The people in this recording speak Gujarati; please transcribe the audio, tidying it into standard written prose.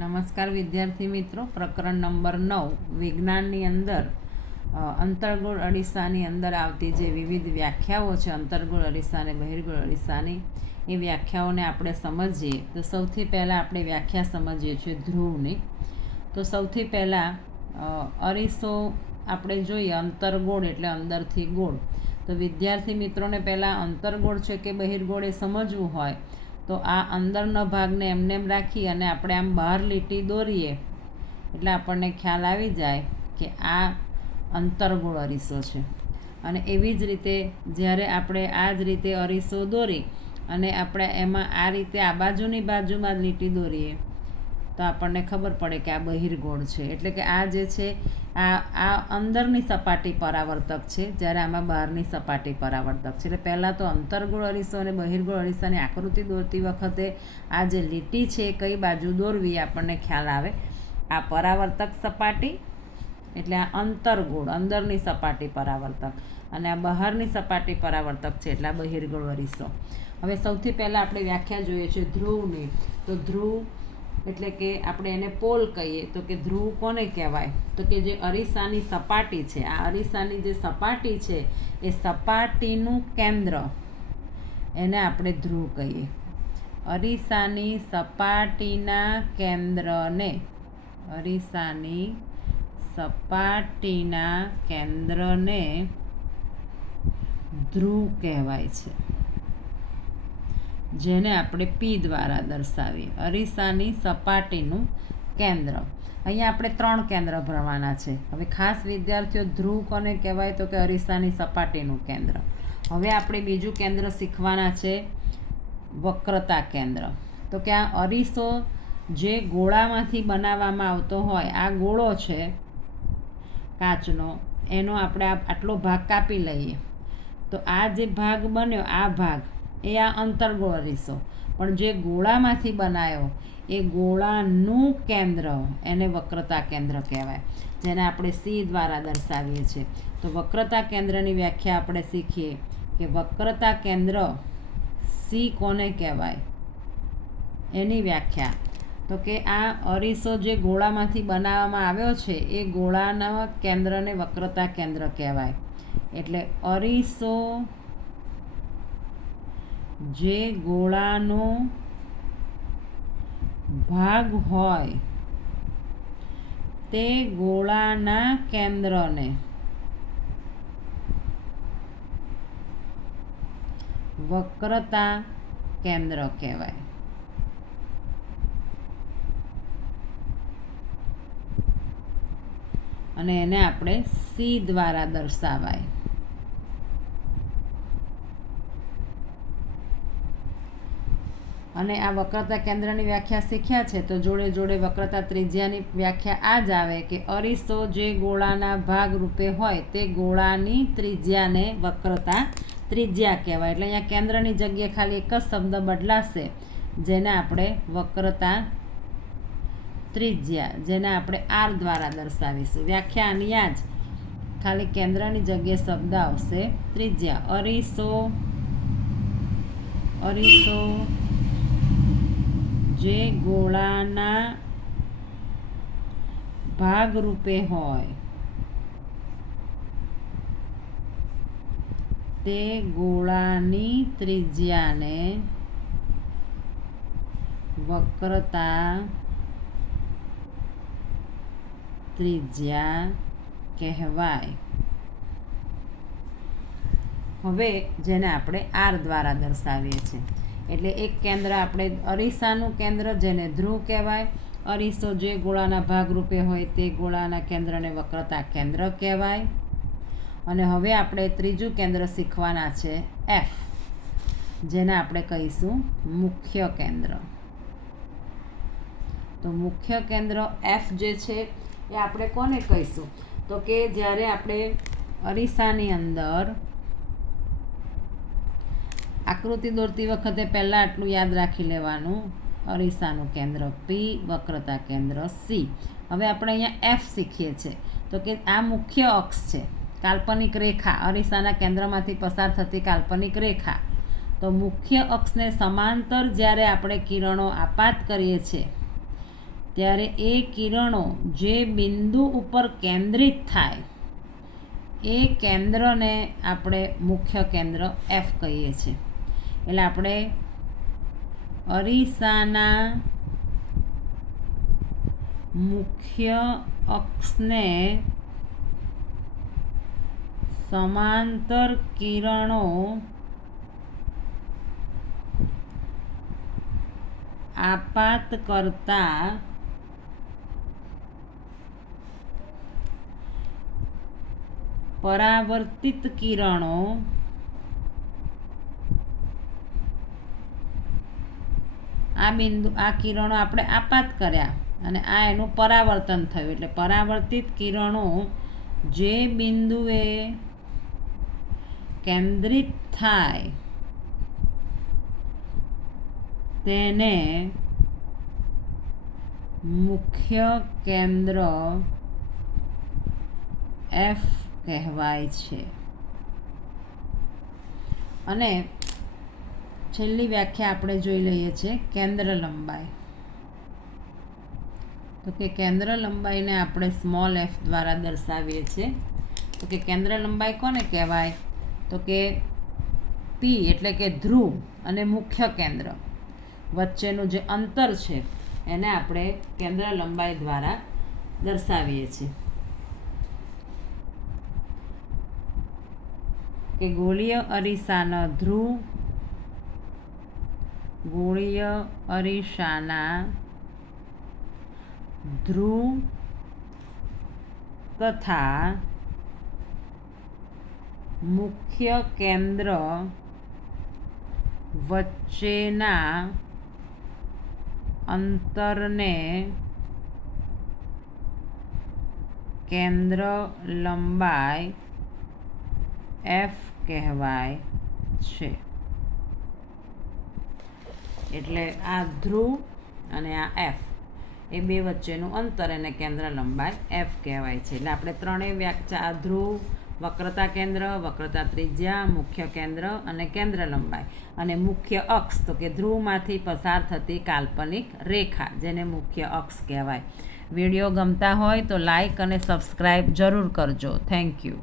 નમસ્કાર વિદ્યાર્થી મિત્રો, પ્રકરણ નંબર 9 વિજ્ઞાનની અંદર અંતર્ગોળ અરીસાની અંદર આવતી જે વિવિધ વ્યાખ્યાઓ છે અંતર્ગોળ અરીસા અને બહિર્ગોળ અરીસાની, એ વ્યાખ્યાઓને આપણે સમજીએ તો સૌથી પહેલાં આપણે વ્યાખ્યા સમજીએ છીએ ધ્રુવની. તો સૌથી પહેલાં અરીસો આપણે જોઈએ, અંતર્ગોળ એટલે અંદરથી ગોળ. તો વિદ્યાર્થી મિત્રોને પહેલાં અંતર્ગોળ છે કે બહિર્ગોળ એ સમજવું હોય તો આ અંદરનો ભાગને એમને એમ રાખી અને આપણે આમ બહાર લીટી દોરીએ એટલે આપણને ખ્યાલ આવી જાય કે આ અંતર્ગોળ અરીસો છે. અને એવી જ રીતે જ્યારે આપણે આ જ રીતે અરીસો દોરી અને આપણે એમાં આ રીતે આ બાજુની બાજુમાં જ લીટી દોરીએ તો આપણને ખબર પડે કે આ બહિર્ગોળ છે. એટલે કે આ જે છે આ અંદરની સપાટી પરાવર્તક છે, જ્યારે આમાં બહારની સપાટી પરાવર્તક છે. એટલે પહેલાં તો અંતર્ગોળ અરીસો અને બહિર્ગોળ અરીસાની આકૃતિ દોરતી વખતે આ જે લીટી છે એ કઈ બાજુ દોરવી આપણને ખ્યાલ આવે. આ પરાવર્તક સપાટી એટલે આ અંતર્ગોળ, અંદરની સપાટી પરાવર્તક, અને આ બહારની સપાટી પરાવર્તક છે એટલે આ બહિર્ગોળ અરીસો. હવે સૌથી પહેલાં આપણે વ્યાખ્યા જોઈએ છે ધ્રુવની. તો ધ્રુવ એટલે કે આપણે એને પોલ કહીએ. તો કે ધ્રુવ કોને કહેવાય? તો કે જે અરીસાની સપાટી છે, આ અરીસાની જે સપાટી છે એ સપાટીનું કેન્દ્ર, એને આપણે ધ્રુવ કહીએ. અરીસાની સપાટીના કેન્દ્રને, અરીસાની સપાટીના કેન્દ્રને ધ્રુવ કહેવાય છે, જેને આપણે P દ્વારા દર્શાવીએ. અરીસાની સપાટીનું કેન્દ્ર. અહીંયા આપણે 3 કેન્દ્ર ભરવાના છે. હવે ખાસ વિદ્યાર્થીઓ, ધ્રુવ કોને કહેવાય? તો કે અરીસાની સપાટીનું કેન્દ્ર. હવે આપણે બીજું કેન્દ્ર શીખવાના છે, વક્રતા કેન્દ્ર. તો કે આ અરીસો જે ગોળામાંથી બનાવવામાં આવતો હોય, આ ગોળો છે કાચનો, એનો આપણે આટલો ભાગ કાપી લઈએ તો આ જે ભાગ બન્યો, આ ભાગ એ આ અંતર્ગોળ અરીસો. પણ જે ગોળામાંથી બનાવ્યો એ ગોળાનું કેન્દ્ર, એને વક્રતા કેન્દ્ર કહેવાય, જેને આપણે C દ્વારા દર્શાવીએ છીએ. તો વક્રતા કેન્દ્રની વ્યાખ્યા આપણે શીખીએ કે વક્રતા કેન્દ્ર C કોને કહેવાય એની વ્યાખ્યા. તો કે આ અરીસો જે ગોળામાંથી બનાવવામાં આવ્યો છે એ ગોળાના કેન્દ્રને વક્રતા કેન્દ્ર કહેવાય. એટલે અરીસો જે ગોળાનો ભાગ હોય તે ગોળાના કેન્દ્રને વક્રતા કેન્દ્ર કહેવાય. અને એને આપણે C દ્વારા દર્શાવાય. અને આ વક્રતા કેન્દ્રની વ્યાખ્યા શીખ્યા છે તો જોડે જોડે વક્રતા ત્રિજ્યાની વ્યાખ્યા આ જ આવે કે અરીસો જે ગોળાના ભાગ રૂપે હોય તે ગોળાની ત્રિજ્યાને વક્રતા ત્રિજ્યા કહેવાય. એટલે અહીંયા કેન્દ્રની જગ્યાએ ખાલી એક જ શબ્દ બદલાશે, જેને આપણે વક્રતા ત્રિજ્યા, જેને આપણે R દ્વારા દર્શાવીશું. વ્યાખ્યા આની આ જ, ખાલી કેન્દ્રની જગ્યાએ શબ્દ આવશે ત્રિજ્યા. અરીસો જે ગોળાના ભાગરૂપે હોય તે ગોળાની ત્રિજ્યાને વક્રતા ત્રિજ્યા કહેવાય. હવે જેને આપણે R દ્વારા દર્શાવીએ છીએ. એટલે એક કેન્દ્ર આપણે અરીસાનું કેન્દ્ર, જેને ધ્રુવ કહેવાય. અરીસો જે ગોળાના ભાગરૂપે હોય તે ગોળાના કેન્દ્રને વક્રતા કેન્દ્ર કહેવાય. અને હવે આપણે ત્રીજું કેન્દ્ર શીખવાના છે F, જેને આપણે કહીશું મુખ્ય કેન્દ્ર. તો મુખ્ય કેન્દ્ર F જે છે એ આપણે કોને કહીશું? તો કે જ્યારે આપણે અરીસાની અંદર આકૃતિ દોરતી વખતે પહેલાં આટલું યાદ રાખી લેવાનું, અરીસાનું કેન્દ્ર P, વક્રતા કેન્દ્ર C. હવે આપણે અહીંયા F શીખીએ છીએ. તો કે આ મુખ્ય અક્ષ છે, કાલ્પનિક રેખા, અરીસાના કેન્દ્રમાંથી પસાર થતી કાલ્પનિક રેખા. તો મુખ્ય અક્ષને સમાંતર જ્યારે આપણે કિરણો આપાત કરીએ છીએ ત્યારે એ કિરણો જે બિંદુ ઉપર કેન્દ્રિત થાય એ કેન્દ્રને આપણે મુખ્ય કેન્દ્ર એફ કહીએ છીએ. એટલે આપણે અરીસાના મુખ્ય અક્ષને સમાંતર કિરણો આપાત કરતા પરાવર્તિત કિરણો આ કિરણો આપણે આપાત કર્યા અને આ એનું પરાવર્તન થયું. એટલે પરાવર્તિત કિરણો જે બિંદુએ કેન્દ્રિત થાય તેને મુખ્ય કેન્દ્ર એફ કહેવાય છે. અને છેલ્લી વ્યાખ્યા આપણે જોઈ લઈએ છીએ કેન્દ્ર લંબાઈ. તો કે કેન્દ્ર લંબાઈને આપણે સ્મોલ એફ દ્વારા દર્શાવીએ છીએ. તો કે કેન્દ્ર લંબાઈ કોને કહેવાય? તો કે પી એટલે કે ધ્રુવ અને મુખ્ય કેન્દ્ર વચ્ચેનું જે અંતર છે એને આપણે કેન્દ્ર લંબાઈ દ્વારા દર્શાવીએ છીએ. કે ગોળીય અરીસાના ધ્રુવ તથા મુખ્ય કેન્દ્ર વચ્ચેના અંતરને કેન્દ્ર લંબાઈ એફ કહેવાય છે. એટલે આ ધ્રુવ અને આ એફ એ બે વચ્ચેનું અંતર એને કેન્દ્ર લંબાઈ એફ કહેવાય છે. એટલે આપણે ત્રણેય વ્યાખ્યા ધ્રુવ, વક્રતા કેન્દ્ર, વક્રતા ત્રિજ્યા, મુખ્ય કેન્દ્ર અને કેન્દ્ર લંબાઈ અને મુખ્ય અક્ષ તો કે ધ્રુવમાંથી પસાર થતી કાલ્પનિક રેખા જેને મુખ્ય અક્ષ કહેવાય. વિડીયો ગમતા હોય તો લાઈક અને સબસ્ક્રાઈબ જરૂર કરજો. Thank you.